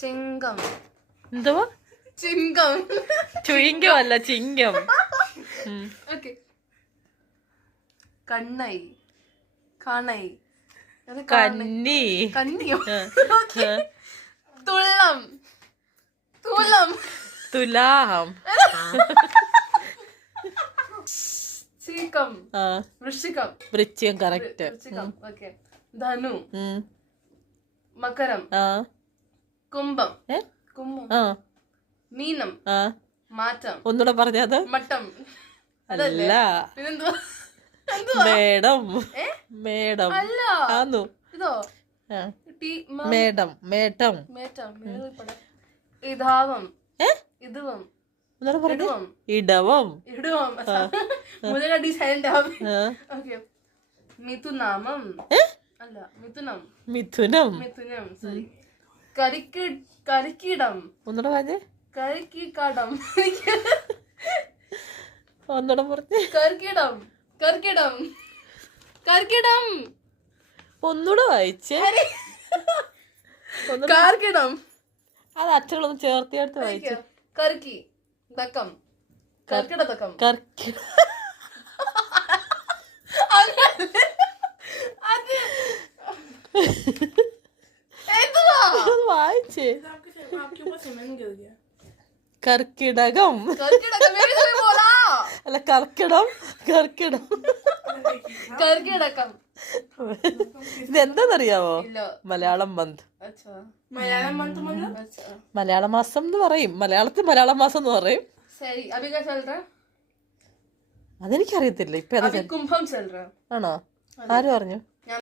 ചിങ്കം. എന്തുവാ? ചിങ്കം. ചുയിങ്കം അല്ല, ചിങ്കം. ഓക്കെ. കണ്ണൈ. കാണൈ. കന്നി. കന്നിയോ? തുള്ളം. തുലം. തുലാം. ചീക്കം. വൃശ്ചികം. വൃശ്ചികം കറക്റ്റ്. ഓക്കെ. ധനു. മകരം. കുംഭം. കുംഭം. മീനം. മാറ്റം. ഒന്നുകൂടെ പറഞ്ഞത്. മട്ടം. അല്ല, പിന്നെന്തുവാ? മേടം. മേടം. അല്ല. ആന്നു. ഇതോ? മേടം. മേടം. മേറ്റം. ഇതാവം. ഇതുവം. ഇടവം. ഇടവം. ഇടുവം. മുതല ഡിസൈൻഡ് ആവും. ഓക്കെ. മിഥുനാമം. അല്ല, മിഥുനം. മിഥുനം. മിഥുനം. സോറി. കരിക്കിടം. ഒന്നുകൂടെ പറഞ്ഞേ. കരിക്കിടം. ഒന്നുകൂടെ പറഞ്ഞേ. കർക്കിടം. കർക്കിടം. കർക്കിടം. ഒന്നുകൂടെ വായിച്ചേ. കാർക്കിടം. അത് അച്ഛനൊന്ന് ചേർത്തിയെടുത്ത് വായിച്ചു. കർക്കി തക്കം. കർക്കിട തക്കം. വായിച്ചേ. കർക്കിടകം. അല്ല, കർക്കിടം. കർക്കിടം. കർക്കിടകം. ഇതെന്താന്നറിയാവോ? മലയാളം മന്ത്. മലയാള മാസം എന്ന് പറയും. മലയാളത്തിൽ മലയാള മാസം എന്ന് പറയും. അതെനിക്കറിയത്തില്ല. ഇപ്പൊ കുംഭം. ആണോ? ആര് പറഞ്ഞു?